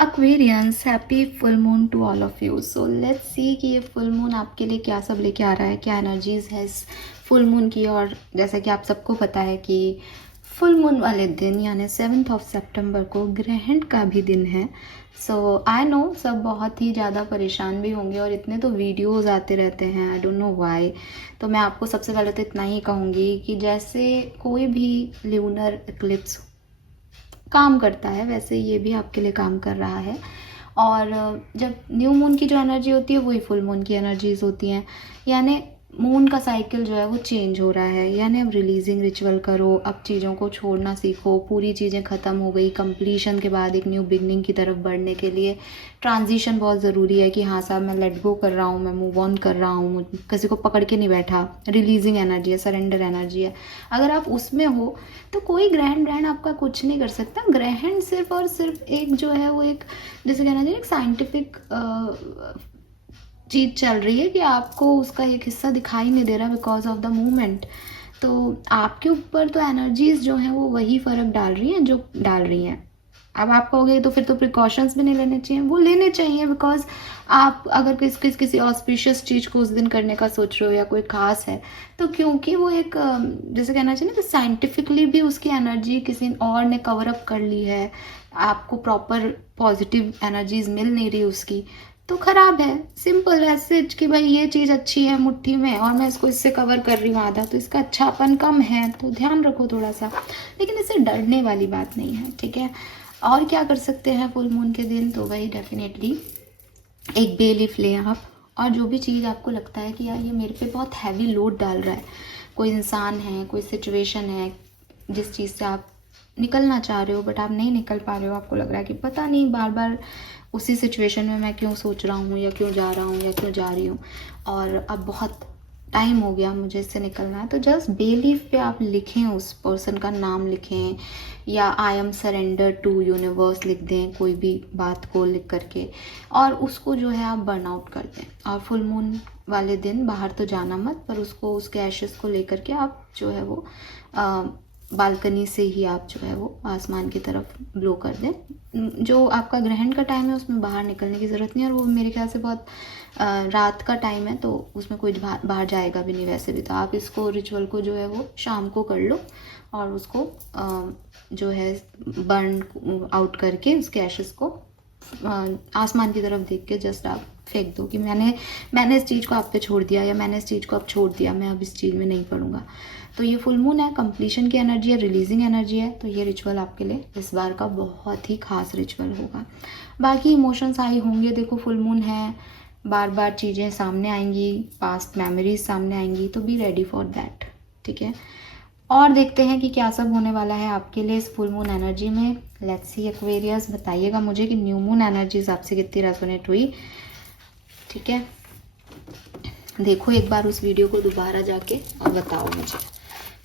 Aquarians, happy full moon to all of you. So let's see कि ये full moon आपके लिए क्या सब लेके आ रहा है, क्या एनर्जीज है इस फुल मून की। और जैसा कि आप सबको पता है कि फुल मून वाले दिन यानी 7 सितंबर को ग्रहण का भी दिन है। सो आई नो सब बहुत ही ज़्यादा परेशान भी होंगे और इतने तो वीडियोज़ आते रहते हैं, आई डोंट नो व्हाई। तो मैं आपको सबसे पहले तो इतना ही कहूँगी कि जैसे कोई भी ल्यूनर इक्लिप्स काम करता है वैसे ये भी आपके लिए काम कर रहा है। और जब न्यू मून की जो एनर्जी होती है वही फुल मून की एनर्जीज होती हैं, यानी मून का साइकिल जो है वो चेंज हो रहा है। यानी अब रिलीजिंग रिचुअल करो, अब चीज़ों को छोड़ना सीखो, पूरी चीज़ें ख़त्म हो गई, कंप्लीशन के बाद एक न्यू बिगनिंग की तरफ बढ़ने के लिए ट्रांजिशन बहुत ज़रूरी है कि हाँ साहब मैं लेट गो कर रहा हूँ, मैं मूव ऑन कर रहा हूँ, किसी को पकड़ के नहीं बैठा। रिलीजिंग एनर्जी है, सरेंडर एनर्जी है। अगर आप उसमें हो तो कोई ग्रहण आपका कुछ नहीं कर सकता। ग्रहण सिर्फ और सिर्फ एक जो है वो एक जैसे कहना चाहिए एक साइंटिफिक चीज़ चल रही है कि आपको उसका एक हिस्सा दिखाई नहीं दे रहा बिकॉज ऑफ द मूवमेंट। तो आपके ऊपर तो एनर्जीज जो हैं वो वही फ़र्क डाल रही हैं जो डाल रही हैं। अब आप कहोगे तो फिर तो प्रिकॉशंस भी नहीं लेने चाहिए, वो लेने चाहिए बिकॉज आप अगर किसी ऑस्पिशियस चीज़ को उस दिन करने का सोच रहे हो या कोई खास है तो क्योंकि वो एक जैसे कहना चाहिए कि साइंटिफिकली भी उसकी एनर्जी किसी और ने कवर अप कर ली है, आपको प्रॉपर पॉजिटिव एनर्जीज मिल नहीं रही उसकी, तो ख़राब है। सिंपल मैसेज कि भाई ये चीज़ अच्छी है मुट्ठी में और मैं इसको इससे कवर कर रही हूँ आधा, तो इसका अच्छापन कम है तो ध्यान रखो थोड़ा सा, लेकिन इससे डरने वाली बात नहीं है, ठीक है। और क्या कर सकते हैं फुल मून के दिन, तो वही डेफिनेटली एक बे लीफ लें आप। और जो भी चीज़ आपको लगता है कि यार ये मेरे पे बहुत हैवी लोड डाल रहा है, कोई इंसान है, कोई सिचुएशन है, जिस चीज़ से आप निकलना चाह रहे हो बट आप नहीं निकल पा रहे हो, आपको लग रहा है कि पता नहीं बार बार उसी सिचुएशन में मैं क्यों सोच रहा हूँ या क्यों जा रहा हूँ या क्यों जा रही हूँ और अब बहुत टाइम हो गया मुझे इससे निकलना है, तो जस्ट बे लीफ पे आप लिखें, उस पर्सन का नाम लिखें या I am surrender to universe लिख दें, कोई भी बात को लिख करके, और उसको जो है आप बर्न आउट कर दें। और फुल मून वाले दिन बाहर तो जाना मत, पर उसको उसके एशेस को लेकर के आप जो है वो बालकनी से ही आप जो है वो आसमान की तरफ ब्लो कर दें। जो आपका ग्रहण का टाइम है उसमें बाहर निकलने की ज़रूरत नहीं है, और वो मेरे ख्याल से बहुत रात का टाइम है तो उसमें कोई बाहर जाएगा भी नहीं वैसे भी। तो आप इसको रिचुअल को जो है वो शाम को कर लो और उसको जो है बर्न आउट करके उसके एशेस को आसमान की तरफ देख के जस्ट आप फेंक दो कि मैंने इस चीज़ को आप पे छोड़ दिया या मैंने इस चीज़ को अब छोड़ दिया, मैं अब इस चीज़ में नहीं पढ़ूंगा। तो ये फुल मून है, कंप्लीशन की एनर्जी है, रिलीजिंग एनर्जी है, तो ये रिचुअल आपके लिए इस बार का बहुत ही खास रिचुअल होगा। बाकी इमोशंस हाई होंगे, देखो फुल मून है, बार बार चीज़ें सामने आएंगी, पास्ट मेमोरीज सामने आएंगी, तो बी रेडी फॉर दैट, ठीक है। और देखते हैं कि क्या सब होने वाला है आपके लिए इस फुल मून एनर्जी में। लेट्स सी एक्वेरियस, बताइएगा मुझे कि न्यू मून एनर्जीज आपसे कितनी रेजोनेट हुई, ठीक है। देखो एक बार उस वीडियो को दोबारा जाके और बताओ मुझे।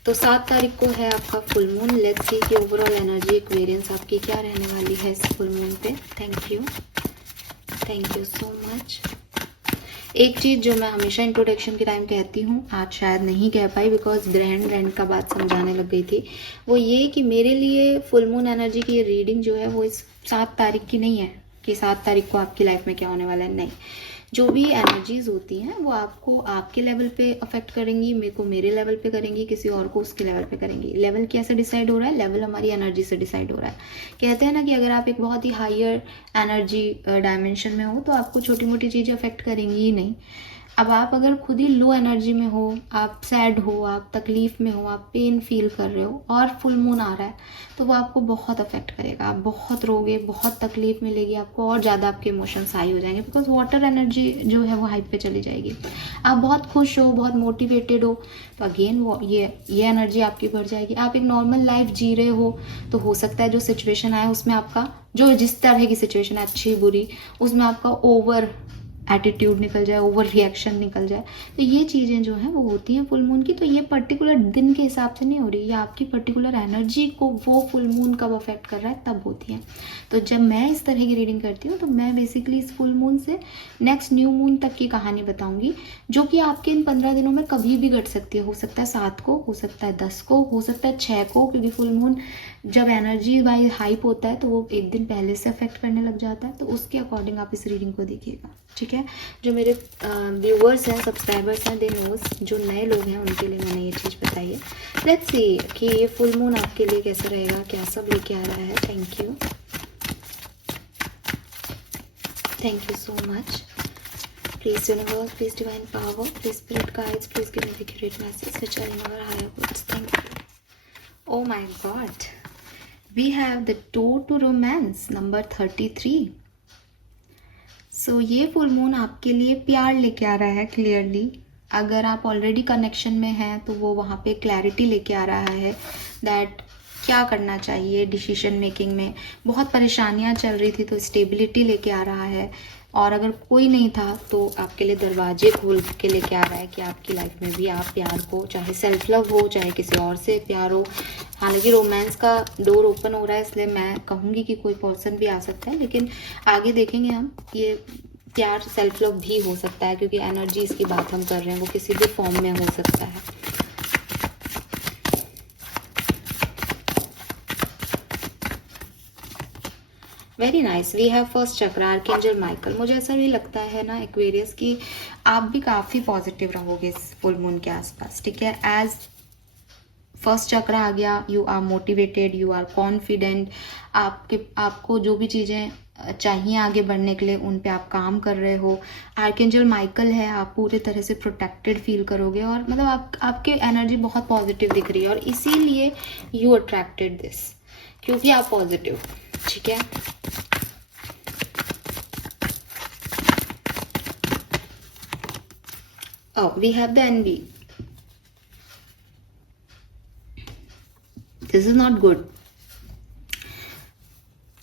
तो 7 तारीख को है आपका फुल मून। लेट्स सी कि ओवरऑल एनर्जी एक्वेरियंस आपकी क्या रहने वाली है इस फुल मून पे। Thank you so much. एक चीज़ जो मैं हमेशा इंट्रोडक्शन के टाइम कहती हूँ, आज शायद नहीं कह पाई बिकॉज ग्रहण का बात समझाने लग गई थी, वो ये कि मेरे लिए फुल मून एनर्जी की ये रीडिंग जो है वो इस 7 तारीख की नहीं है कि 7 तारीख को आपकी लाइफ में क्या होने वाला है, नहीं। जो भी एनर्जीज होती हैं वो आपको आपके लेवल पे अफेक्ट करेंगी, मेरे को मेरे लेवल पे करेंगी, किसी और को उसके लेवल पे करेंगी। लेवल कैसे डिसाइड हो रहा है? लेवल हमारी एनर्जी से डिसाइड हो रहा है। कहते हैं ना कि अगर आप एक बहुत ही हायर एनर्जी डायमेंशन में हो तो आपको छोटी मोटी चीज़ें अफेक्ट करेंगी ही नहीं। अब आप अगर खुद ही लो एनर्जी में हो, आप सैड हो, आप तकलीफ़ में हो, आप पेन फील कर रहे हो और फुल मून आ रहा है, तो वो आपको बहुत अफेक्ट करेगा। आप बहुत रोगे, बहुत तकलीफ मिलेगी आपको और ज़्यादा आपके इमोशंस हाई हो जाएंगे बिकॉज वाटर एनर्जी जो है वो हाइप पे चली जाएगी। आप बहुत खुश हो, बहुत मोटिवेटेड हो, तो अगेन वो ये एनर्जी आपकी बढ़ जाएगी। आप एक नॉर्मल लाइफ जी रहे हो तो हो सकता है जो सिचुएशन आए उसमें आपका जो जिस तरह की सिचुएशन है, अच्छी बुरी, उसमें आपका ओवर एटीट्यूड निकल जाए, ओवर रिएक्शन निकल जाए। तो ये चीज़ें जो हैं वो होती हैं फुल मून की। तो ये पर्टिकुलर दिन के हिसाब से नहीं हो रही, ये आपकी पर्टिकुलर एनर्जी को वो फुल मून कब अफेक्ट कर रहा है तब होती हैं। तो जब मैं इस तरह की रीडिंग करती हूँ तो मैं बेसिकली इस फुल मून से नेक्स्ट न्यू मून तक की कहानी बताऊँगी, जो कि आपके इन 15 दिनों में कभी भी घट सकती है। हो सकता है 7 को, हो सकता है 10 को, हो सकता है 6 को, क्योंकि फुल मून जब एनर्जी वाइज हाइप होता है तो वो एक दिन पहले से अफेक्ट करने लग जाता है, तो उसके अकॉर्डिंग आप इस रीडिंग को देखिएगा, ठीक है। जो मेरे व्यूअर्स हैं, सब्सक्राइबर्स हैं, दे नोज, जो नए लोग हैं उनके लिए मैंने ये चीज़ बताई है। लेट्स सी कि ये फुल मून आपके लिए कैसा रहेगा, क्या सब लेके आ रहा है। Thank you, thank you so much. Please universe, please divine power, please spirit guides, please give me the accurate message which are in our higher words. Thank you. Oh my God, we have the door to romance number 33. So ये full moon आपके लिए प्यार लेके आ रहा है clearly. अगर आप ऑलरेडी कनेक्शन में हैं तो वो वहाँ पे क्लैरिटी लेके आ रहा है दैट क्या करना चाहिए डिसीजन मेकिंग में। बहुत परेशानियाँ चल रही थी तो स्टेबिलिटी लेके आ रहा है, और अगर कोई नहीं था तो आपके लिए दरवाजे खोल के लेके आ रहा है कि आपकी लाइफ में भी आप प्यार को, चाहे सेल्फ लव हो चाहे किसी और से प्यार हो। हालांकि रोमांस का डोर ओपन हो रहा है, इसलिए मैं कहूँगी कि कोई पर्सन भी आ सकता है, लेकिन आगे देखेंगे हम। ये प्यार सेल्फ लव भी हो सकता है, क्योंकि एनर्जीज की बात हम कर रहे हैं, वो किसी भी फॉर्म में हो सकता है। Very nice, we have first chakra archangel Michael. मुझे ऐसा भी लगता है ना एक्वेरियस कि आप भी काफ़ी पॉजिटिव रहोगे इस फुल मून के आसपास, ठीक है। एज फर्स्ट चक्रा आ गया, you are motivated, you are confident. आपको जो भी चीज़ें चाहिए आगे बढ़ने के लिए उन पे आप काम कर रहे हो। आर्कएंजल माइकल है, आप पूरे तरह से प्रोटेक्टेड फील करोगे, और मतलब आपके एनर्जी बहुत पॉजिटिव दिख रही है, और इसीलिए यू अट्रैक्टेड दिस, क्योंकि आप पॉजिटिव, ठीक है। Oh, we have the envy. This is not good.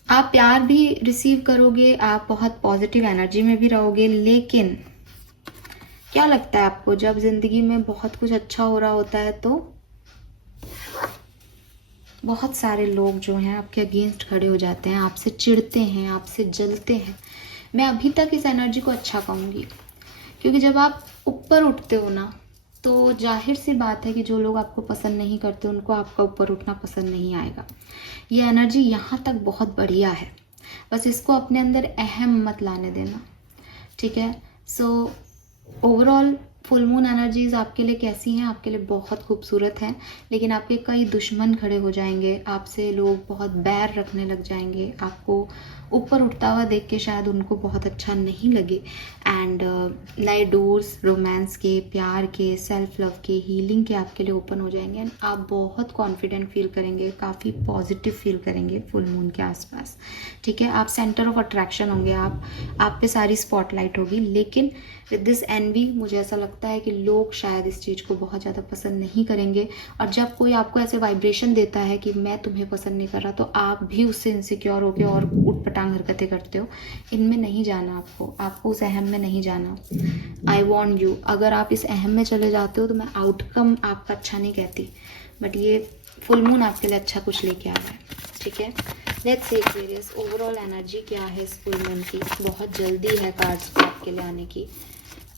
आप प्यार भी रिसीव करोगे, आप बहुत पॉजिटिव एनर्जी में भी रहोगे, लेकिन क्या लगता है आपको, जब जिंदगी में बहुत कुछ अच्छा हो रहा होता है तो बहुत सारे लोग जो हैं आपके अगेंस्ट खड़े हो जाते हैं, आपसे चिढ़ते हैं, आपसे जलते हैं। मैं अभी तक इस एनर्जी को अच्छा कहूँगी, क्योंकि जब आप ऊपर उठते हो ना तो जाहिर सी बात है कि जो लोग आपको पसंद नहीं करते उनको आपका ऊपर उठना पसंद नहीं आएगा। ये एनर्जी यहाँ तक बहुत बढ़िया है, बस इसको अपने अंदर अहम मत लाने देना, ठीक है। So overall full moon energies आपके लिए कैसी हैं? आपके लिए बहुत खूबसूरत हैं, लेकिन आपके कई दुश्मन खड़े हो जाएंगे, आपसे लोग बहुत बैर रखने लग जाएंगे, आपको ऊपर उठता हुआ देख के शायद उनको बहुत अच्छा नहीं लगे। एंड नए डोर्स रोमांस के, प्यार के, सेल्फ लव के, हीलिंग के आपके लिए ओपन हो जाएंगे, एंड आप बहुत कॉन्फिडेंट फील करेंगे, काफ़ी पॉजिटिव फील करेंगे फुल मून के आसपास, ठीक है। आप सेंटर ऑफ अट्रैक्शन होंगे, आप पे सारी स्पॉटलाइट होगी। लेकिन विद दिस एनवी मुझे ऐसा लगता है कि लोग शायद इस चीज़ को बहुत ज़्यादा पसंद नहीं करेंगे, और जब कोई आपको ऐसे वाइब्रेशन देता है कि मैं तुम्हें पसंद नहीं कर रहा, तो आप भी उससे इनसिक्योर होगे और उटपटांग हरकतें करते हो। इनमें नहीं जाना, आपको उस अहम में नहीं जाना। आई वॉन्ट यू, अगर आप इस अहम में चले जाते हो तो मैं आउटकम आपका अच्छा नहीं कहती, बट ये फुल मून आपके लिए अच्छा कुछ लेके आ रहा है, ठीक है। Let's see Aquarius overall energy क्या है इस फुल मून की। बहुत जल्दी है कार्ड्स आपके लिए आने की,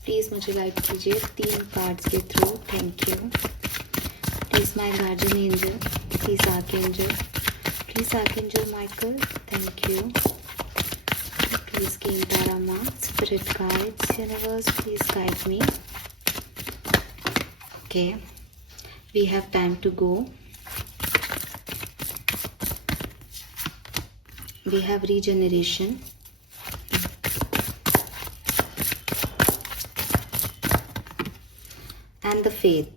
प्लीज़ मुझे लाइट कीजिए 3 कार्ड्स के थ्रू। Thank you. Please my guardian angel, please archangel Michael, thank you. Please king डारामा, spirit guides, universe please guide me. Okay, we have time to go. We have regeneration, and the faith.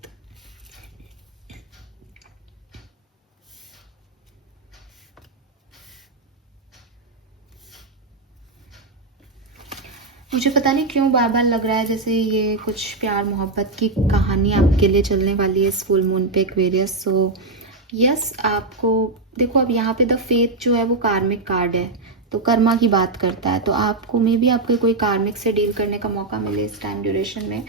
मुझे पता नहीं क्यों बार बार लग रहा है जैसे ये कुछ प्यार मोहब्बत की कहानी आपके लिए चलने वाली है इस फुल मून पे एक्वेरियस। सो यस, आपको देखो, अब यहाँ पे द फेथ जो है वो कार्मिक कार्ड है, तो कर्मा की बात करता है, तो आपको मे बी आपके कोई कार्मिक से डील करने का मौका मिले इस टाइम ड्यूरेशन में,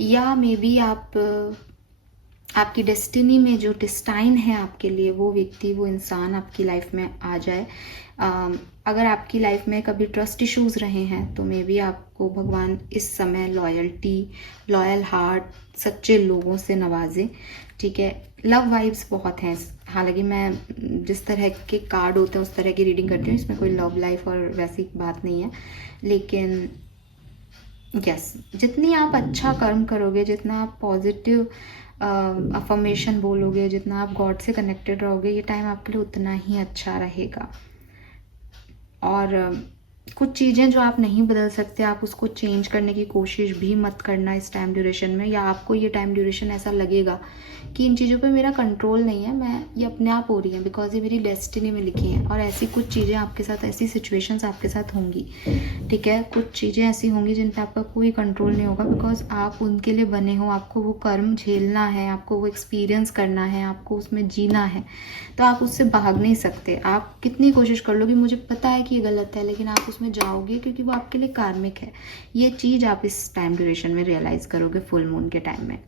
या मे बी आपकी डेस्टिनी में जो डिस्टाइन है आपके लिए, वो व्यक्ति, वो इंसान आपकी लाइफ में आ जाए। अगर आपकी लाइफ में कभी ट्रस्ट इश्यूज रहे हैं तो मे बी आपको भगवान इस समय लॉयल हार्ट, सच्चे लोगों से नवाजे। ठीक है, लव वाइब्स बहुत हैं। हालांकि मैं जिस तरह के कार्ड होते हैं उस तरह की रीडिंग करती हूँ, इसमें कोई लव लाइफ और वैसी बात नहीं है। लेकिन यस, जितनी आप अच्छा कर्म करोगे, जितना आप पॉजिटिव अफर्मेशन बोलोगे, जितना आप गॉड से कनेक्टेड रहोगे, ये टाइम आपके लिए उतना ही अच्छा रहेगा। और कुछ चीज़ें जो आप नहीं बदल सकते, आप उसको चेंज करने की कोशिश भी मत करना इस टाइम ड्यूरेशन में। या आपको ये टाइम ड्यूरेशन ऐसा लगेगा कि इन चीज़ों पे मेरा कंट्रोल नहीं है, ये अपने आप हो रही हैं बिकॉज ये मेरी डेस्टिनी में लिखी हैं। और ऐसी कुछ चीज़ें आपके साथ, ऐसी सिचुएशंस आपके साथ होंगी। ठीक है, कुछ चीज़ें ऐसी होंगी जिन पर आपका कोई कंट्रोल नहीं होगा बिकॉज आप उनके लिए बने हो। आपको वो कर्म झेलना है, आपको वो एक्सपीरियंस करना है, आपको उसमें जीना है। तो आप उससे भाग नहीं सकते। आप कितनी कोशिश कर लो कि मुझे पता है कि ये गलत है, लेकिन आप उसमें जाओगे क्योंकि वो आपके लिए कार्मिक है। ये चीज़ आप इस टाइम ड्यूरेशन में रियलाइज़ करोगे, फुल मून के टाइम में।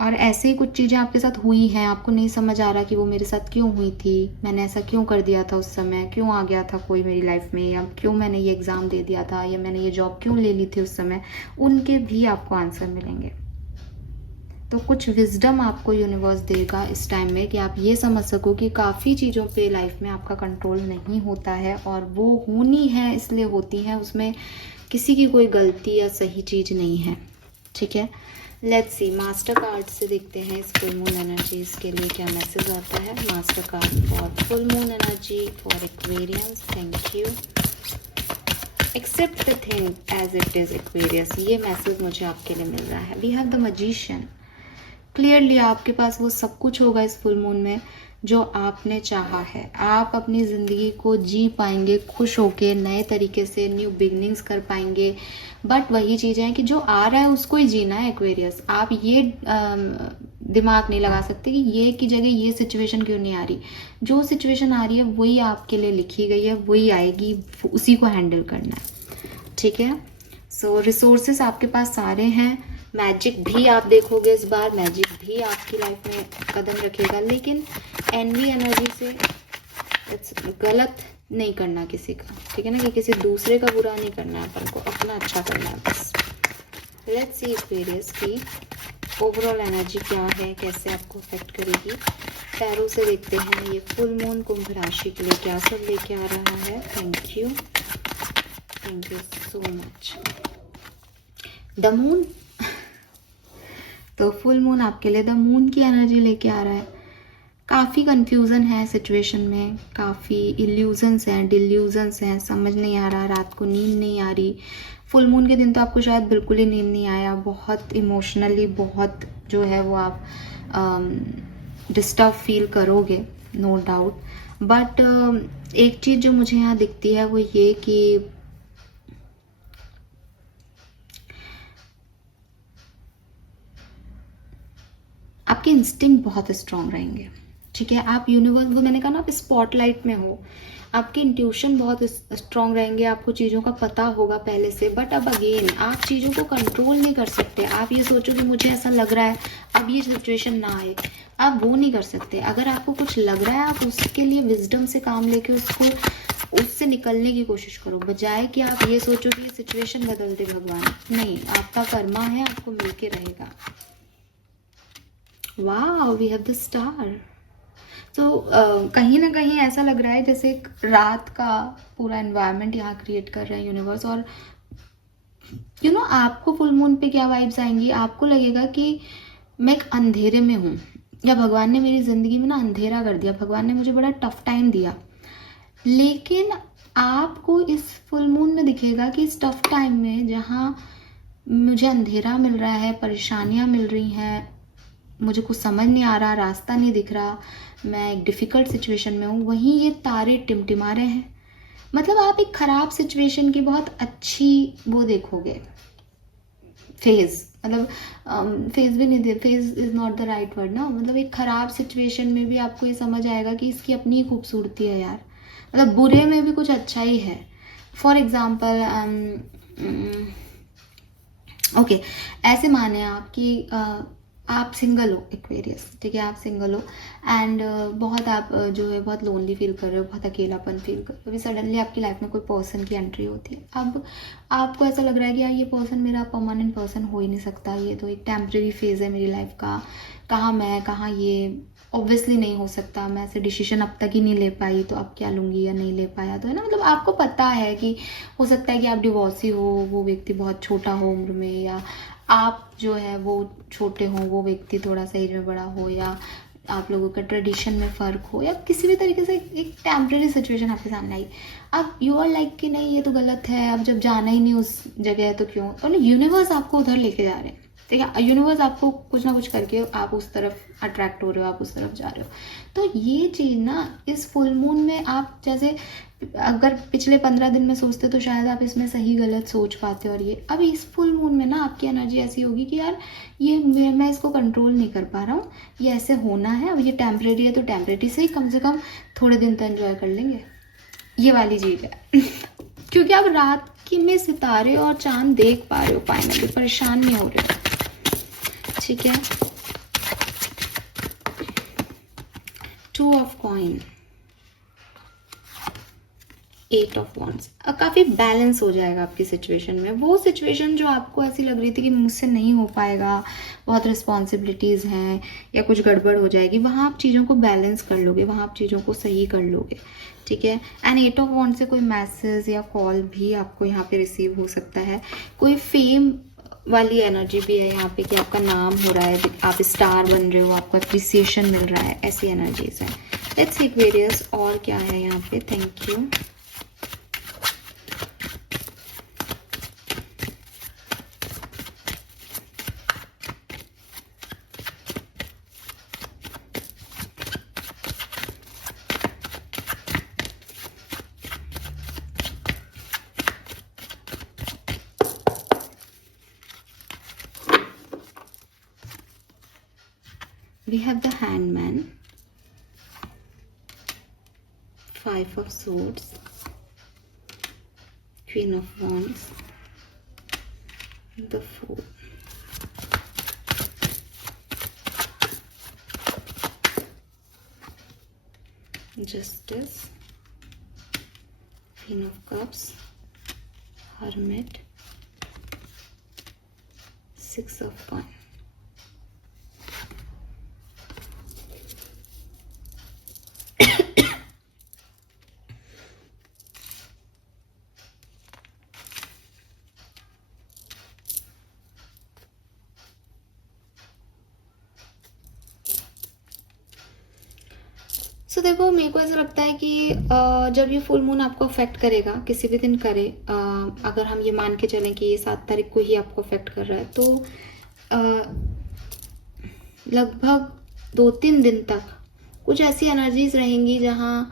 और ऐसे ही कुछ चीज़ें आपके साथ हुई हैं, आपको नहीं समझ आ रहा कि वो मेरे साथ क्यों हुई थी, मैंने ऐसा क्यों कर दिया था उस समय, क्यों आ गया था कोई मेरी लाइफ में, या क्यों मैंने ये एग्ज़ाम दे दिया था, या मैंने ये जॉब क्यों ले ली थी उस समय। उनके भी आपको आंसर मिलेंगे। तो कुछ विजडम आपको यूनिवर्स देगा इस टाइम में कि आप ये समझ सको कि काफ़ी चीज़ों पे लाइफ में आपका कंट्रोल नहीं होता है, और वो होनी है इसलिए होती हैं, उसमें किसी की कोई गलती या सही चीज़ नहीं है। ठीक है, लेट्स सी, मास्टर कार्ड से देखते हैं इस फुल मून एनर्जीज के लिए क्या मैसेज आता है। Master card for full moon energy for Aquarians. Thank you. Accept the thing as it is Aquarius, ये मैसेज मुझे आपके लिए मिल रहा है। We have the magician. Clearly आपके पास वो सब कुछ होगा इस फुल मून में जो आपने चाहा है। आप अपनी ज़िंदगी को जी पाएंगे खुश होके, नए तरीके से न्यू बिगनिंग्स कर पाएंगे। बट वही चीज़ें हैं कि जो आ रहा है उसको ही जीना है एक्वेरियस। आप ये दिमाग नहीं लगा सकते कि ये की जगह ये सिचुएशन क्यों नहीं आ रही। जो सिचुएशन आ रही है वही आपके लिए लिखी गई है, वही आएगी, उसी को हैंडल करना है। ठीक है, सो रिसोर्सेस आपके पास सारे हैं। मैजिक भी आप देखोगे इस बार, मैजिक भी आपकी लाइफ में कदम रखेगा। लेकिन एनवी एनर्जी से गलत नहीं करना किसी का। ठीक है ना, कि किसी दूसरे का बुरा नहीं करना है, अपन को अपना अच्छा करना है बस। लेट्स सी एक्वेरियस की ओवरऑल एनर्जी क्या है, कैसे आपको अफेक्ट करेगी। पैरों से देखते हैं ये फुल मून कुंभ राशि के लिए क्या सब लेके आ रहा है। Thank you so much. The moon, तो फुल मून आपके लिए द मून की एनर्जी लेके आ रहा है। काफ़ी कंफ्यूजन है सिचुएशन में, काफ़ी इल्यूजन्स हैं, डिल्यूजन्स हैं, समझ नहीं आ रहा, रात को नींद नहीं आ रही। फुल मून के दिन तो आपको शायद बिल्कुल ही नींद नहीं आया, बहुत इमोशनली बहुत जो है वो आप डिस्टर्ब फील करोगे, नो डाउट। बट एक चीज़ जो मुझे यहाँ दिखती है वो ये कि आपके इंस्टिंक्ट बहुत स्ट्रांग रहेंगे। ठीक है, आप यूनिवर्स, वो मैंने कहा ना, आप स्पॉटलाइट में हो, आपके इंट्यूशन बहुत स्ट्रांग रहेंगे, आपको चीज़ों का पता होगा पहले से। बट अब अगेन आप चीज़ों को कंट्रोल नहीं कर सकते। आप ये सोचो कि मुझे ऐसा लग रहा है, अब ये सिचुएशन ना आए, आप वो नहीं कर सकते। अगर आपको कुछ लग रहा है, आप उसके लिए विजडम से काम लेके उससे निकलने की कोशिश करो, बजाय कि आप ये सोचो कि ये सिचुएशन बदल दे भगवान। नहीं, आपका कर्मा है, आपको मिलके रहेगा। वाह, वी हैव द स्टार। तो कहीं ना कहीं ऐसा लग रहा है जैसे एक रात का पूरा एनवायरनमेंट यहाँ क्रिएट कर रहे हैं यूनिवर्स। और यू नो आपको फुल मून पे क्या वाइब्स आएंगी, आपको लगेगा कि मैं एक अंधेरे में हूँ, या भगवान ने मेरी ज़िंदगी में ना अंधेरा कर दिया, भगवान ने मुझे बड़ा टफ टाइम दिया। लेकिन आपको इस फुल मून में दिखेगा कि इस टफ टाइम में जहाँ मुझे अंधेरा मिल रहा है, परेशानियाँ मिल रही हैं, मुझे कुछ समझ नहीं आ रहा, रास्ता नहीं दिख रहा, मैं एक डिफ़िकल्ट सिचुएशन में हूँ, वहीं ये तारे टिमटिमा रहे हैं। मतलब आप एक ख़राब सिचुएशन की बहुत अच्छी वो देखोगे फेज़, मतलब फेज़ भी नहीं, phase is not the right word ना, मतलब एक ख़राब सिचुएशन में भी आपको ये समझ आएगा कि इसकी अपनी ही खूबसूरती है यार, मतलब बुरे में भी कुछ अच्छा ही है। फॉर एग्ज़ाम्पल ओके, ऐसे माने आप कि आप सिंगल हो एक्वेरियस, ठीक है, आप सिंगल हो एंड बहुत आप जो है बहुत लोनली फील कर रहे हो, बहुत अकेलापन फील कर रहे हो। अभी सडनली आपकी लाइफ में कोई पर्सन की एंट्री होती है। अब आपको ऐसा लग रहा है कि यार ये पर्सन मेरा परमानेंट पर्सन हो ही नहीं सकता, ये तो एक टेम्प्रेरी फेज़ है मेरी लाइफ का, कहाँ मैं कहाँ ये, ऑब्वियसली नहीं हो सकता, मैं ऐसे डिसीजन अब तक ही नहीं ले पाई तो अब क्या लूँगी, या नहीं ले पाया तो, है ना, मतलब आपको पता है कि हो सकता है कि आप डिवोर्सी हो, वो व्यक्ति बहुत छोटा हो उम्र में, या आप जो है वो छोटे हो, वो व्यक्ति थोड़ा सा एज में बड़ा हो, या आप लोगों का ट्रेडिशन में फ़र्क हो, या किसी भी तरीके से एक टेम्प्रेरी सिचुएशन आपके सामने आई। अब यू आर लाइक कि नहीं ये तो गलत है, अब जब जाना ही नहीं उस जगह है तो क्यों, और यूनिवर्स आपको उधर लेके जा रहे हैं, ठीक है, यूनिवर्स आपको कुछ ना कुछ करके आप उस तरफ अट्रैक्ट हो रहे हो, आप उस तरफ जा रहे हो। तो ये चीज़ ना इस फुल मून में आप जैसे अगर पिछले 15 दिन में सोचते तो शायद आप इसमें सही गलत सोच पाते, और ये अब इस फुल मून में ना आपकी एनर्जी ऐसी होगी कि यार ये मैं इसको कंट्रोल नहीं कर पा रहा हूँ, ये ऐसे होना है, अब ये टेम्परेरी है तो टेम्परेरी से ही कम से कम थोड़े दिन तो एंजॉय कर लेंगे, ये वाली चीज़ है। क्योंकि आप रात की में सितारे और चांद देख पा रहे हो, फाइनली परेशान नहीं हो रहे हो, ठीक है। 2 ऑफ कॉइन, 8 ऑफ वॉन्ड्स, काफ़ी बैलेंस हो जाएगा आपकी सिचुएशन में। वो सिचुएशन जो आपको ऐसी लग रही थी कि मुझसे नहीं हो पाएगा, बहुत रिस्पॉन्सिबिलिटीज़ हैं या कुछ गड़बड़ हो जाएगी, वहाँ आप चीज़ों को बैलेंस कर लोगे, वहाँ आप चीज़ों को सही कर लोगे, ठीक है। एंड 8 ऑफ वॉन्ड्स से कोई मैसेज या कॉल भी आपको यहाँ पे रिसीव हो सकता है, कोई फेम वाली एनर्जी भी है यहाँ पे कि आपका नाम हो रहा है, आप स्टार बन रहे हो, आपको अप्रिसिएशन मिल रहा है, ऐसी एनर्जीज है। लेट्स सी एक्वेरियस और क्या है यहाँ पे। Thank you. We have the Hangman, 5 of Swords, Queen of Wands, the Fool, Justice, Queen of Cups, Hermit, 6 of Wands. सो देखो, मेरे को ऐसा लगता है कि जब ये फुल मून आपको अफेक्ट करेगा, किसी भी दिन करे, अगर हम ये मान के चलें कि ये 7 तारीख को ही आपको अफेक्ट कर रहा है, तो लगभग 2-3 दिन तक कुछ ऐसी एनर्जीज रहेंगी जहाँ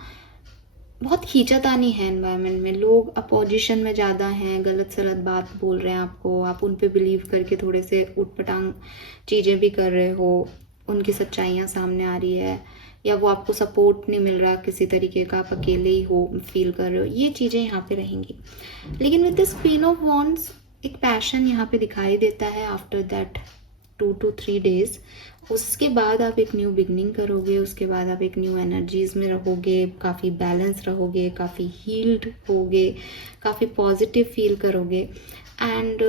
बहुत खींचातानी है एनवायरनमेंट में, लोग अपोजिशन में ज़्यादा हैं, गलत सलत बात बोल रहे हैं आपको, आप उन पे बिलीव करके थोड़े से उटपटांग चीज़ें भी कर रहे हो, उनकी सच्चाइयाँ सामने आ रही है, या वो आपको सपोर्ट नहीं मिल रहा किसी तरीके का, आप अकेले ही हो फील कर रहे हो, ये चीज़ें यहाँ पे रहेंगी। लेकिन with this queen of wands एक पैशन यहाँ पे दिखाई देता है आफ्टर दैट 2 to 3 days। उसके बाद आप एक न्यू बिगनिंग करोगे, उसके बाद आप एक न्यू एनर्जीज में रहोगे, काफ़ी बैलेंस रहोगे, काफ़ी हील्ड होगे, काफ़ी पॉजिटिव फील करोगे, एंड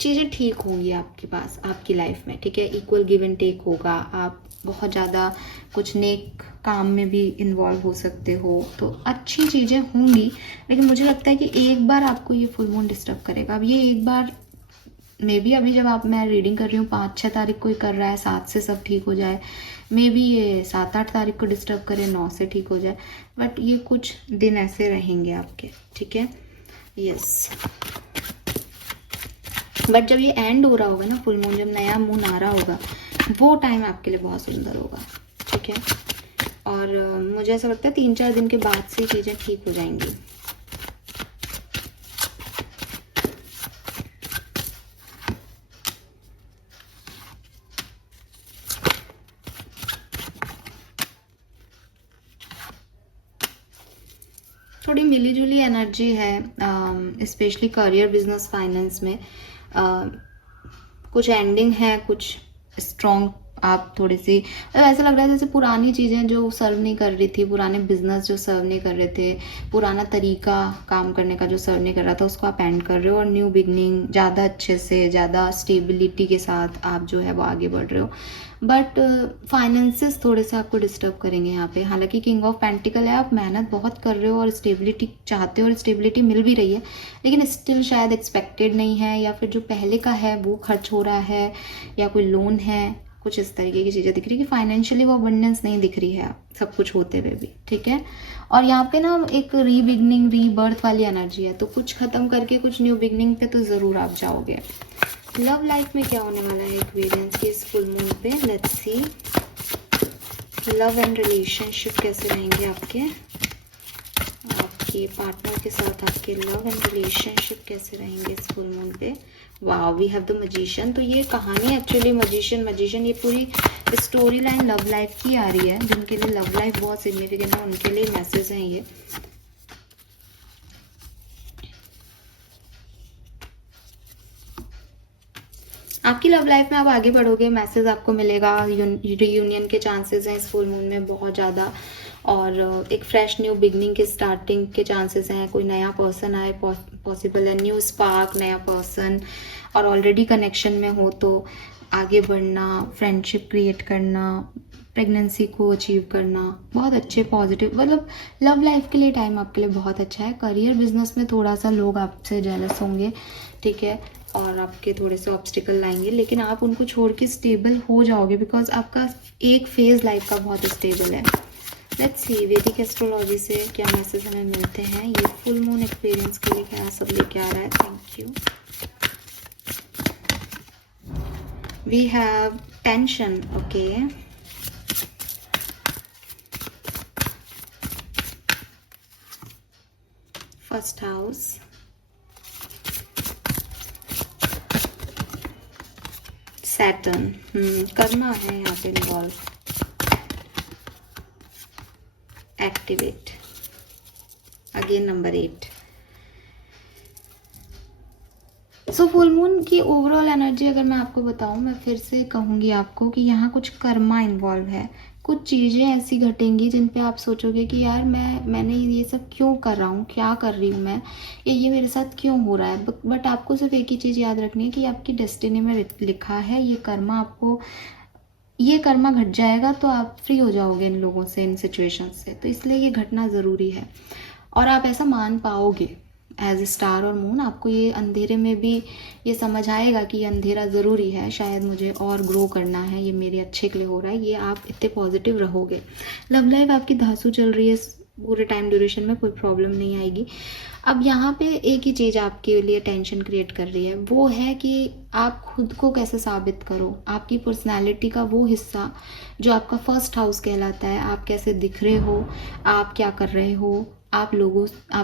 चीज़ें ठीक होंगी आपके पास, आपकी लाइफ में, ठीक है। इक्वल गिव एंड टेक होगा, आप बहुत ज़्यादा कुछ नेक काम में भी इन्वॉल्व हो सकते हो, तो अच्छी चीज़ें होंगी। लेकिन मुझे लगता है कि एक बार आपको ये फुल मून डिस्टर्ब करेगा। अब ये एक बार मे बी अभी जब आप मैं रीडिंग कर रही हूँ 5-6 तारीख को ही कर रहा है, 7 से सब ठीक हो जाए, मे बी ये 7-8 तारीख को डिस्टर्ब करे, 9 से ठीक हो जाए, बट ये कुछ दिन ऐसे रहेंगे आपके, ठीक है। यस, बट जब ये एंड हो रहा होगा ना फुल मून, जब नया मून आ रहा होगा, वो टाइम आपके लिए बहुत सुंदर होगा, ठीक है। और मुझे ऐसा लगता है 3-4 दिन के बाद से चीज़ें ठीक हो जाएंगी। थोड़ी मिली जुली एनर्जी है, स्पेशली करियर, बिजनेस, फाइनेंस में। कुछ एंडिंग है, कुछ स्ट्रॉन्ग, आप थोड़ी सी ऐसा लग रहा है जैसे पुरानी चीज़ें जो सर्व नहीं कर रही थी, पुराने बिजनेस जो सर्व नहीं कर रहे थे, पुराना तरीका काम करने का जो सर्व नहीं कर रहा था, उसको आप एंड कर रहे हो और न्यू बिगनिंग ज़्यादा अच्छे से, ज़्यादा स्टेबिलिटी के साथ आप जो है वो आगे बढ़ रहे हो। बट फाइनेंसेस थोड़े से आपको डिस्टर्ब करेंगे यहाँ पे। हालांकि किंग ऑफ पेंटिकल है, आप मेहनत बहुत कर रहे हो और स्टेबिलिटी चाहते हो और स्टेबिलिटी मिल भी रही है, लेकिन स्टिल शायद एक्सपेक्टेड नहीं है, या फिर जो पहले का है वो खर्च हो रहा है, या कोई लोन है, कुछ इस तरीके की चीज़ें दिख रही है कि फाइनेंशियली वो अबंडेंस नहीं दिख रही है सब कुछ होते हुए भी, ठीक है। और यहाँ पे ना एक रीबिगनिंग, रीबर्थ वाली एनर्जी है, तो कुछ खत्म करके कुछ न्यू बिगनिंग पे तो ज़रूर आप जाओगे। लव लाइफ में क्या होने वाला है एक्वेरियंस की इस फुल मून पे, let's see. Love and relationship कैसे रहेंगे आपके पार्टनर के साथ, आपके लव एंड रिलेशनशिप कैसे रहेंगे इस फुल मून पे। Wow, we have the magician. तो ये कहानी एक्चुअली मैजिशियन ये पूरी स्टोरी लाइन लव लाइफ की आ रही है। जिनके लिए लव लाइफ बहुत सिग्निफिकेंट है उनके लिए मैसेज हैं ये। आपकी लव लाइफ में आप आगे बढ़ोगे, मैसेज आपको मिलेगा, रियूनियन के चांसेस हैं इस फुल मून में बहुत ज़्यादा, और एक फ्रेश न्यू बिगनिंग के स्टार्टिंग के चांसेस हैं। कोई नया पर्सन आए पॉसिबल है, न्यू स्पार्क, नया पर्सन, और ऑलरेडी कनेक्शन में हो तो आगे बढ़ना, फ्रेंडशिप क्रिएट करना, प्रेगनेंसी को अचीव करना, बहुत अच्छे पॉजिटिव, मतलब लव लाइफ के लिए टाइम आपके लिए बहुत अच्छा है। करियर बिजनेस में थोड़ा सा लोग आपसे जेलस होंगे, ठीक है, और आपके थोड़े से ऑब्स्टिकल लाएंगे, लेकिन आप उनको छोड़ के स्टेबल हो जाओगे, बिकॉज आपका एक फेज लाइफ का बहुत स्टेबल है। लेट्स सी वैदिक एस्ट्रोलॉजी से क्या मैसेज हमें मिलते हैं ये फुल मून एक्सपीरियंस के लिए, क्या सब लेके आ रहा है। Thank you. We have tension, okay. First house, Saturn, karma है यहाँ पे involve. Activate again number 8। So full moon की ओवरऑल एनर्जी अगर मैं आपको बताऊं, मैं फिर से कहूंगी आपको कि यहाँ कुछ कर्मा इन्वॉल्व है। कुछ चीज़ें ऐसी घटेंगी जिन पे आप सोचोगे कि यार मैंने ये सब क्यों कर रहा हूँ, क्या कर रही हूँ मैं, या ये मेरे साथ क्यों हो रहा है। बट आपको सिर्फ एक ही चीज़ याद रखनी है कि आपकी डेस्टिनी में लिखा है ये कर्मा, आपको ये कर्मा घट जाएगा तो आप फ्री हो जाओगे इन लोगों से, इन सिचुएशन से। तो इसलिए ये घटना ज़रूरी है और आप ऐसा मान पाओगे एज ए स्टार और मून। आपको ये अंधेरे में भी ये समझ आएगा कि ये अंधेरा ज़रूरी है, शायद मुझे और ग्रो करना है, ये मेरे अच्छे के लिए हो रहा है। ये आप इतने पॉजिटिव रहोगे। लव लाइफ आपकी धांसू चल रही है पूरे टाइम ड्यूरेशन में, कोई प्रॉब्लम नहीं आएगी। अब यहाँ पे एक ही चीज़ आपके लिए टेंशन क्रिएट कर रही है, वो है कि आप खुद को कैसे साबित करो। आपकी पर्सनालिटी का वो हिस्सा जो आपका फर्स्ट हाउस कहलाता है, आप कैसे दिख रहे हो, आप क्या कर रहे हो, आप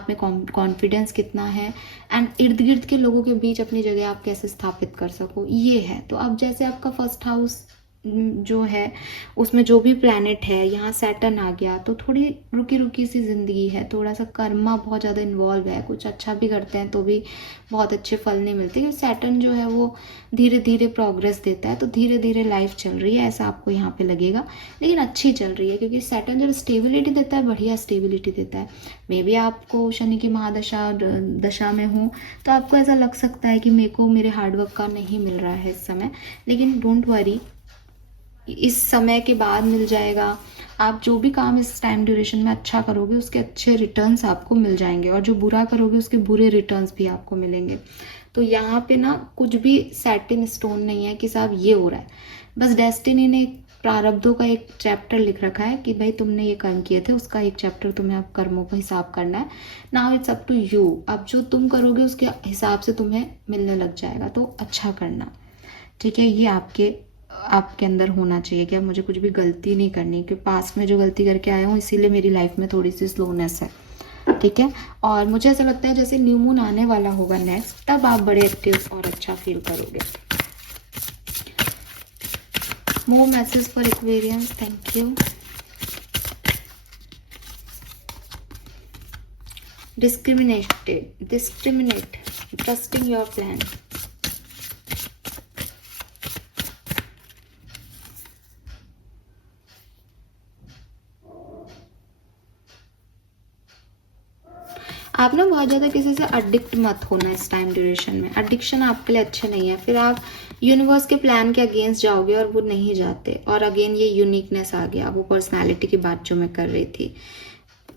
में कॉन्फिडेंस कितना है, एंड इर्द गिर्द के लोगों के बीच अपनी जगह आप कैसे स्थापित कर सको, ये है। तो अब जैसे आपका फर्स्ट हाउस जो है उसमें जो भी प्लैनेट है, यहाँ सैटर्न आ गया, तो थोड़ी रुकी रुकी सी ज़िंदगी है, थोड़ा सा कर्मा बहुत ज़्यादा इन्वॉल्व है। कुछ अच्छा भी करते हैं तो भी बहुत अच्छे फल नहीं मिलते, क्योंकि सैटर्न जो है वो धीरे धीरे प्रोग्रेस देता है। तो धीरे धीरे लाइफ चल रही है ऐसा आपको यहाँ पे लगेगा, लेकिन अच्छी चल रही है, क्योंकि सैटर्न जब स्टेबिलिटी देता है, बढ़िया स्टेबिलिटी देता है। मे बी आपको शनि की दशा में हो तो आपको ऐसा लग सकता है कि मेरे को मेरे हार्डवर्क का नहीं मिल रहा है इस समय, लेकिन डोंट वरी, इस समय के बाद मिल जाएगा। आप जो भी काम इस टाइम ड्यूरेशन में अच्छा करोगे उसके अच्छे रिटर्न्स आपको मिल जाएंगे, और जो बुरा करोगे उसके बुरे रिटर्न्स भी आपको मिलेंगे। तो यहाँ पे ना कुछ भी सेट इन स्टोन नहीं है कि साहब ये हो रहा है। बस डेस्टिनी ने प्रारब्धों का एक चैप्टर लिख रखा है कि भाई तुमने ये कर्म किए थे, उसका एक चैप्टर तुम्हें अब कर्मों का हिसाब करना है। Now it's up to you. अब जो तुम करोगे उसके हिसाब से तुम्हें मिलने लग जाएगा, तो अच्छा करना, ठीक है। ये आपके अंदर होना चाहिए कि अब मुझे कुछ भी गलती नहीं करनी, कि पास्ट में जो गलती करके आया हूँ इसीलिए मेरी लाइफ में थोड़ी सी स्लोनेस है, ठीक है। और मुझे ऐसा लगता है जैसे न्यू मून आने वाला होगा नेक्स्ट, तब आप बड़े एक्टिव और अच्छा फील करोगे। मोर message for Aquarians, thank you. Discriminate trusting your plan. आप ना बहुत ज़्यादा किसी से अडिक्ट मत होना इस टाइम ड्यूरेशन में। एडिक्शन आपके लिए अच्छे नहीं है, फिर आप यूनिवर्स के प्लान के अगेंस्ट जाओगे और वो नहीं जाते। और अगेन ये यूनिकनेस आ गया, वो पर्सनैलिटी की बात जो मैं कर रही थी।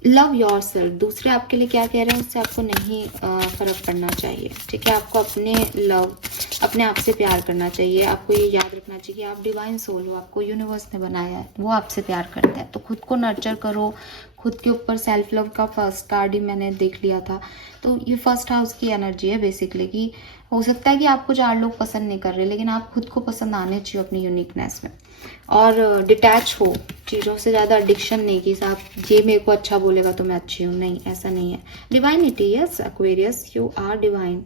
लव योर सेल्फ, दूसरे आपके लिए क्या कह रहे हैं उससे आपको नहीं फर्क पड़ना चाहिए, ठीक है। आपको अपने आप से प्यार करना चाहिए। आपको ये याद रखना चाहिए कि आप डिवाइन सोल हो, आपको यूनिवर्स ने बनाया है, वो आपसे प्यार करता है। तो खुद को नर्चर करो, खुद के ऊपर सेल्फ लव का फर्स्ट कार्ड ही मैंने देख लिया था। तो ये फर्स्ट हाउस की एनर्जी है बेसिकली, कि हो सकता है कि आपको 4 लोग पसंद नहीं कर रहे, लेकिन आप खुद को पसंद आने चाहिए अपनी यूनिकनेस में। और डिटैच हो चीज़ों से, ज़्यादा एडिक्शन नहीं कि साहब ये मेरे को अच्छा बोलेगा तो मैं अच्छी हूँ, नहीं, ऐसा नहीं है। Divinity, yes Aquarius, you are divine.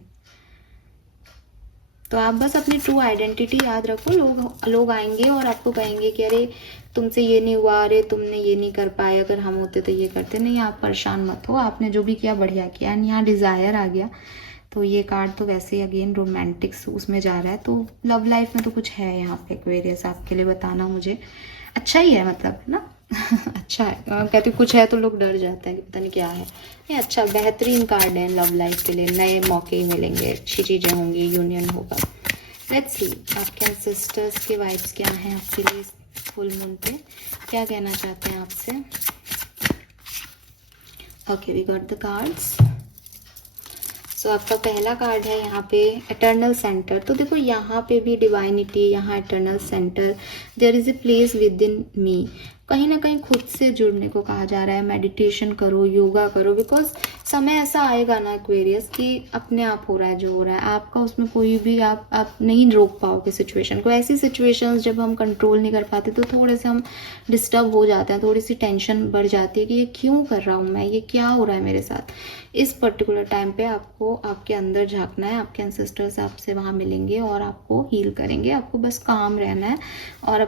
तो आप बस अपनी ट्रू आइडेंटिटी याद रखो। लोग आएंगे और आपको कहेंगे कि अरे तुमसे ये नहीं हुआ, अरे तुमने ये नहीं कर पाए, अगर हम होते तो ये करते। नहीं, आप परेशान मत हो, आपने जो भी किया बढ़िया किया। एंड यहाँ डिज़ायर आ गया, तो ये कार्ड तो वैसे ही अगेन रोमांटिक्स उसमें जा रहा है। तो लव लाइफ में तो कुछ है यहाँ पे एक्वेरियस आपके लिए, बताना मुझे अच्छा ही है, मतलब ना अच्छा है। कहती कुछ है तो लोग डर जाते हैं कि पता नहीं क्या है। ये अच्छा बेहतरीन कार्ड है लव लाइफ के लिए। नए मौके मिलेंगे, अच्छी चीज़ें होंगी, यूनियन होगा। लेट्स सी आपके सिस्टर्स के वाइब्स क्या हैं आपके लिए फुल मून पे, क्या कहना चाहते हैं आपसे। Okay, we got the cards. So आपका पहला कार्ड है यहाँ पे एटर्नल सेंटर। तो देखो यहाँ पे भी डिवाइनिटी, यहाँ eternal center, there is a place within me. कहीं ना कहीं खुद से जुड़ने को कहा जा रहा है। मेडिटेशन करो, योगा करो, बिकॉज समय ऐसा आएगा ना एक्वेरियस कि अपने आप हो रहा है जो हो रहा है, आपका उसमें कोई भी आप नहीं रोक पाओगे सिचुएशन को। ऐसी सिचुएशंस जब हम कंट्रोल नहीं कर पाते तो थोड़े से हम डिस्टर्ब हो जाते हैं, थोड़ी सी टेंशन बढ़ जाती है कि ये क्यों कर रहा हूँ मैं, ये क्या हो रहा है मेरे साथ। इस पर्टिकुलर टाइम पे आपको आपके अंदर झांकना है। आपके एंसेस्टर्स आपसे वहाँ मिलेंगे और आपको हील करेंगे। आपको बस काम रहना है और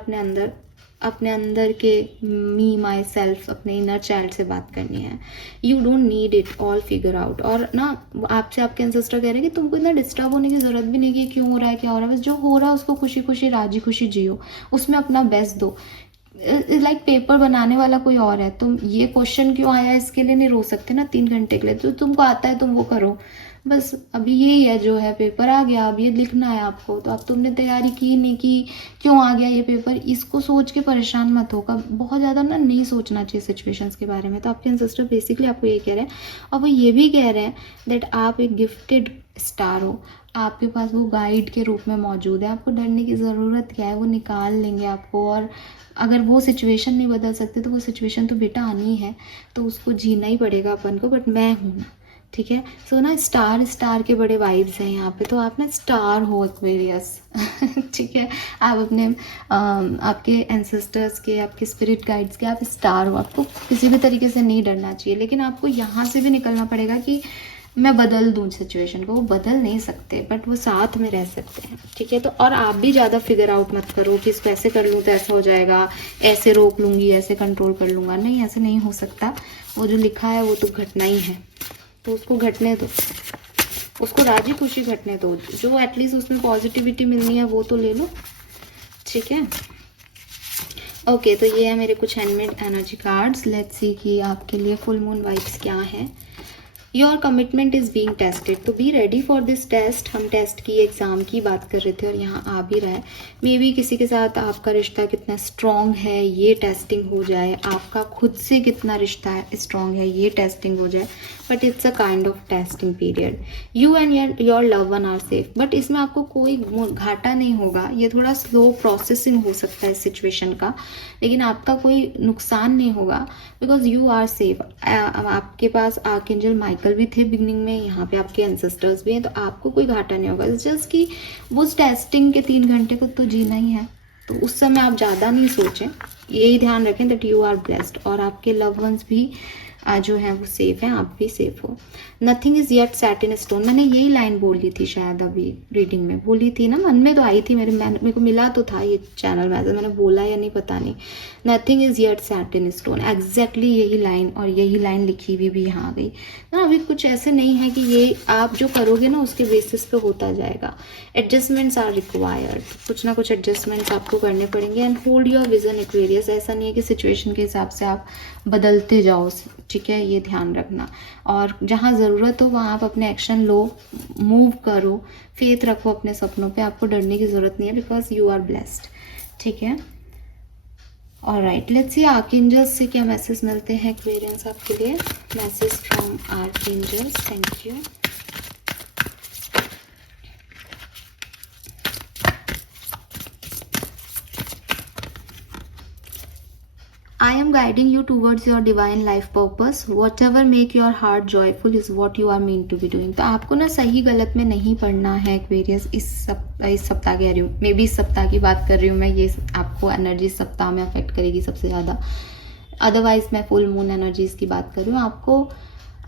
अपने अंदर के मी माई सेल्फ, अपने इनर चाइल्ड से बात करनी है। You don't need it all figure out. और ना आपसे आपके एंसेस्टर कह रहे हैं कि तुमको इतना डिस्टर्ब होने की ज़रूरत भी नहीं कि क्यों हो रहा है, क्या हो रहा है। बस जो हो रहा है उसको खुशी खुशी राजी खुशी जियो, उसमें अपना बेस्ट दो। लाइक पेपर बनाने वाला कोई और है, तुम ये क्वेश्चन क्यों आया इसके लिए नहीं रो सकते ना 3 घंटे के लिए। तो तुमको आता है तुम वो करो, बस अभी यही है जो है, पेपर आ गया, अब ये लिखना है आपको। तो अब तुमने तैयारी की नहीं की, क्यों आ गया ये पेपर, इसको सोच के परेशान मत होगा। बहुत ज़्यादा ना नहीं सोचना चाहिए सिचुएशंस के बारे में। तो आपके एंसेस्टर बेसिकली आपको ये कह रहे हैं, और वो ये भी कह रहे हैं दैट आप एक गिफ्टेड स्टार हो। आपके पास वो गाइड के रूप में मौजूद है। आपको डरने की ज़रूरत क्या है, वो निकाल लेंगे आपको। और अगर वो सिचुएशन नहीं बदल सकते तो वो सिचुएशन तो बेटा आनी है, तो उसको जीना ही पड़ेगा अपन को। बट मैं हूँ ना, ठीक है। सो ना स्टार के बड़े वाइब्स हैं यहाँ पे। तो आप ना स्टार हो एक्वेरियस ठीक है। आप अपने आपके एंसेस्टर्स के, आपके स्पिरिट गाइड्स के आप स्टार हो। आपको किसी भी तरीके से नहीं डरना चाहिए, लेकिन आपको यहाँ से भी निकलना पड़ेगा कि मैं बदल दूँ सिचुएशन को। वो बदल नहीं सकते, बट वो साथ में रह सकते हैं, ठीक है। तो और आप भी ज़्यादा फिगर आउट मत करो कि इसको ऐसे कर लूँ तो ऐसा हो जाएगा, ऐसे रोक लूँगी, ऐसे कंट्रोल कर लूँगा। नहीं, ऐसे नहीं हो सकता। वो जो लिखा है वो तो घटना ही है, तो उसको घटने दो, उसको राजी खुशी घटने दो। जो एटलीस्ट उसमें पॉजिटिविटी मिलनी है वो तो ले लो, ठीक है। ओके, तो ये है मेरे कुछ handmade energy cards. Let's see कि आपके लिए फुल मून वाइब्स क्या हैं। Your commitment is being tested, तो be ready for this test. हम टेस्ट की, एग्ज़ाम की बात कर रहे थे और यहाँ आ भी रहा है। मे बी किसी के साथ आपका रिश्ता कितना स्ट्रॉन्ग है ये टेस्टिंग हो जाए, आपका खुद से कितना रिश्ता स्ट्रॉन्ग है ये टेस्टिंग हो जाए। But it's a kind of testing period. You and your love one are safe, but इसमें आपको कोई घाटा नहीं होगा। ये थोड़ा स्लो प्रोसेसिंग हो सकता है इस सिचुएशन का, लेकिन आपका कोई नुकसान नहीं होगा, बिकॉज यू आर सेफ। आपके पास आर्कएंजल माइकल भी थे बिगनिंग में, यहाँ पे आपके एंसेस्टर्स भी हैं, तो आपको कोई घाटा नहीं होगा। जस्ट कि वो टेस्टिंग के 3 घंटे को तो जीना ही है, तो उस समय आप ज़्यादा नहीं सोचें। यही ध्यान रखें दैट यू आर ब्लेस्ड, और आपके लव वंस भी जो है वो सेफ हैं, आप भी सेफ हो। Nothing is yet set in stone, मैंने यही लाइन बोली थी शायद अभी रीडिंग में, बोली थी ना, मन में तो आई थी मेरे को मिला तो था ये चैनल में, मैंने बोला या नहीं पता नहीं। Nothing is yet set in stone, exactly यही लाइन, और यही लाइन लिखी हुई भी यहाँ आ गई ना। अभी कुछ ऐसे नहीं है कि ये आप जो करोगे ना उसके बेसिस पे होता जाएगा। एडजस्टमेंट्स आर रिक्वायर्ड, कुछ ना कुछ एडजस्टमेंट्स आपको करने पड़ेंगे। And hold your vision Aquarius, ऐसा नहीं है कि सिचुएशन के हिसाब से आप बदलते जाओ ठीक है, ये ध्यान रखना। और जहाँ ज़रूरत हो वहाँ आप अपने एक्शन लो, मूव करो, फेथ रखो अपने सपनों पे, आपको डरने की ज़रूरत नहीं है, बिकॉज यू आर ब्लेस्ड। ठीक है, ऑलराइट, लेट्स सी आर्कएंजल्स से क्या मैसेज मिलते हैं एक्वेरियंस आपके लिए। Message from archangels, thank you. I am guiding you towards your divine life purpose. Whatever make your heart joyful is what you are meant to be doing. तो आपको ना सही गलत में नहीं पड़ना है एक्वेरियस। इस सप्ताह कह रही हूँ, मे बी इस सप्ताह की बात कर रही हूँ मैं, ये आपको एनर्जी सप्ताह में अफेक्ट करेगी सबसे ज़्यादा। अदरवाइज मैं फुल मून एनर्जीज की बात कर रही हूँ।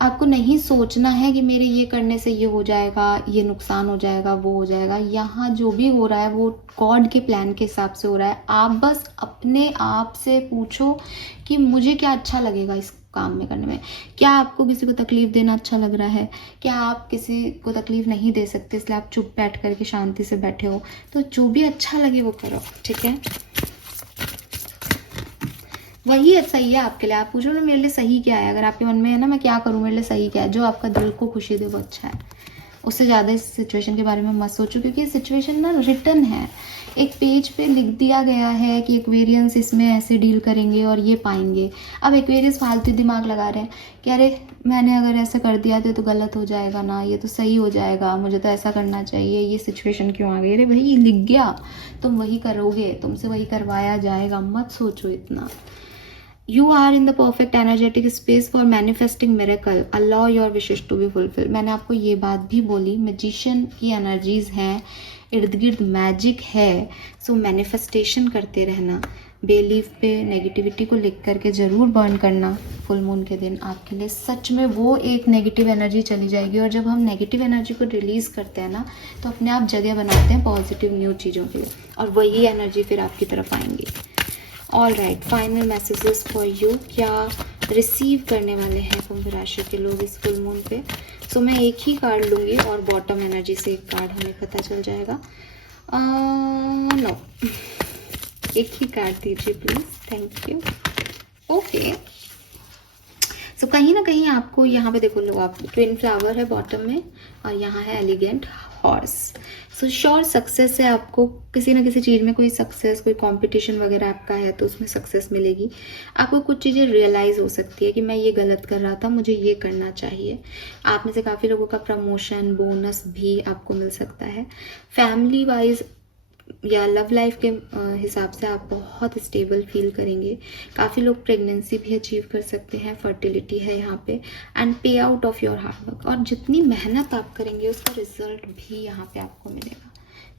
आपको नहीं सोचना है कि मेरे ये करने से ये हो जाएगा, ये नुकसान हो जाएगा, वो हो जाएगा। यहाँ जो भी हो रहा है वो गॉड के प्लान के हिसाब से हो रहा है। आप बस अपने आप से पूछो कि मुझे क्या अच्छा लगेगा इस काम में करने में। क्या आपको किसी को तकलीफ देना अच्छा लग रहा है? क्या आप किसी को तकलीफ नहीं दे सकते, इसलिए आप चुप बैठ करके शांति से बैठे हो? तो जो भी अच्छा लगे वो करो, ठीक है, वही सही है आपके लिए। आप पूछो ना मेरे लिए सही क्या है, अगर आपके मन में है ना मैं क्या करूँ, मेरे लिए सही क्या है, जो आपका दिल को खुशी दे वो अच्छा है। उससे ज़्यादा इस सिचुएशन के बारे में मत सोचो, क्योंकि ये सिचुएशन ना रिटन है, एक पेज पे लिख दिया गया है कि एक्वेरियंस इसमें ऐसे डील करेंगे और ये पाएंगे। अब एक्वेरियंस फालतू दिमाग लगा रहे हैं कि अरे मैंने अगर ऐसा कर दिया तो गलत हो जाएगा ना, ये तो सही हो जाएगा, मुझे तो ऐसा करना चाहिए, ये सिचुएशन क्यों आ गई। अरे भाई ये लिख गया, तुम वही करोगे, तुमसे वही करवाया जाएगा, मत सोचो इतना। You are in the perfect energetic space for manifesting miracle. Allow your wishes to be fulfilled. मैंने आपको ये बात भी बोली, मैजिशियन की एनर्जीज हैं, इर्द गिर्द मैजिक है, सो मैनिफेस्टेशन करते रहना। बेलीफ पे नेगेटिविटी को लिख करके ज़रूर बर्न करना फुल मून के दिन। आपके लिए सच में वो एक नेगेटिव एनर्जी चली जाएगी। और जब हम नेगेटिव एनर्जी को रिलीज़ करते हैं ना, तो अपने आप जगह बनाते हैं पॉजिटिव न्यू चीज़ों के लिए, और वही एनर्जी फिर आपकी तरफ आएंगी। All right, final messages for you, क्या रिसीव करने वाले हैं कुंभ राशि के लोग इस फुल मून पे। सो मैं एक ही कार्ड लूँगी और बॉटम एनर्जी से एक कार्ड हमें पता चल जाएगा। नो, एक ही कार्ड दीजिए प्लीज़, थैंक यू। ओके, सो कहीं ना कहीं आपको यहाँ पे देखो लो, आप ट्विन फ्लावर है बॉटम में और यहाँ है elegant horse. So sure success है, आपको किसी ना किसी चीज़ में कोई सक्सेस, कोई कंपटीशन वगैरह आपका है तो उसमें सक्सेस मिलेगी। आपको कुछ चीज़ें रियलाइज़ हो सकती है कि मैं ये गलत कर रहा था, मुझे ये करना चाहिए। आप में से काफ़ी लोगों का प्रमोशन, बोनस भी आपको मिल सकता है। फैमिली वाइज या लव लाइफ के हिसाब से आप बहुत स्टेबल फील करेंगे। काफ़ी लोग प्रेगनेंसी भी अचीव कर सकते हैं, फर्टिलिटी है यहाँ पे, एंड पे out of your hard work. और जितनी मेहनत आप करेंगे उसका रिजल्ट भी यहाँ पे आपको मिलेगा,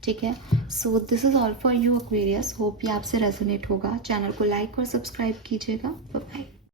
ठीक है। So this is all for you Aquarius, hope ये आपसे रेजोनेट होगा। चैनल को लाइक और सब्सक्राइब कीजिएगा। Bye bye.